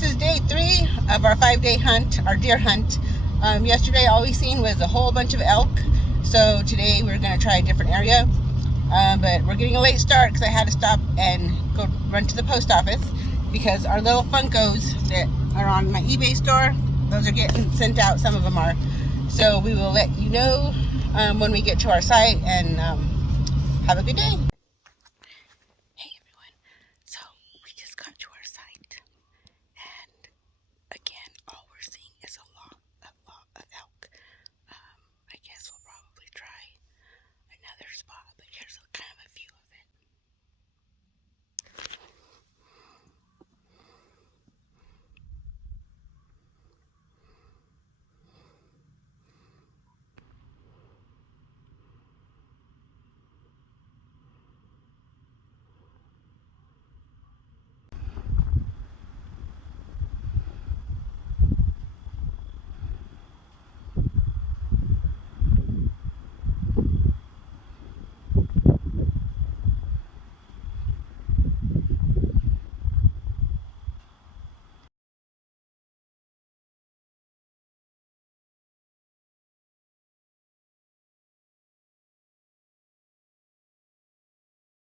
this is day 3 of our 5-day hunt, our deer hunt. Yesterday all we seen was a whole bunch of elk, so today we're going to try a different area. But we're getting a late start because I had to stop and go run to the post office because our little Funkos that are on my eBay store, those are getting sent out, some of them are. So we will let you know when we get to our site, and have a good day.